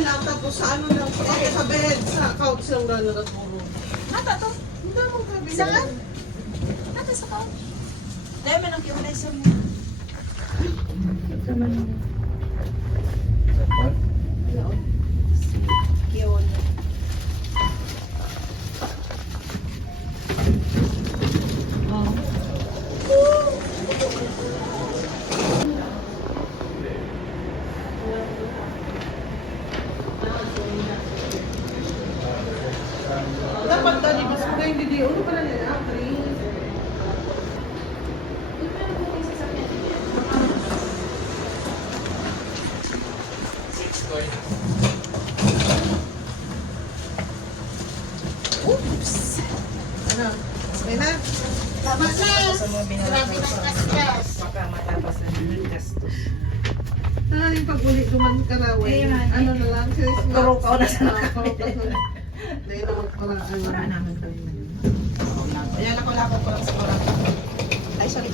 lang, tapos sa ano lang, sa bed, sa couch lang na puro. Nata to. Hindi mo grabe. Saan? Nata sa couch. Dahil man ang kiwalay mo. Kiyon. Dapat dali, mas mga hindi di, ulo pa na nila, Oops! Ano? Okay na? Tama na! Grabe ng gasgas. Baka matapos na ng gastos. Yung pag-uli duman ka na, wey. Ayun. Ano na lang, serious na. Turukaw na sa Dahil na magparaan. Wala naman kami. Ayan ako, lapot ko lang sa korak. Ay, sorry.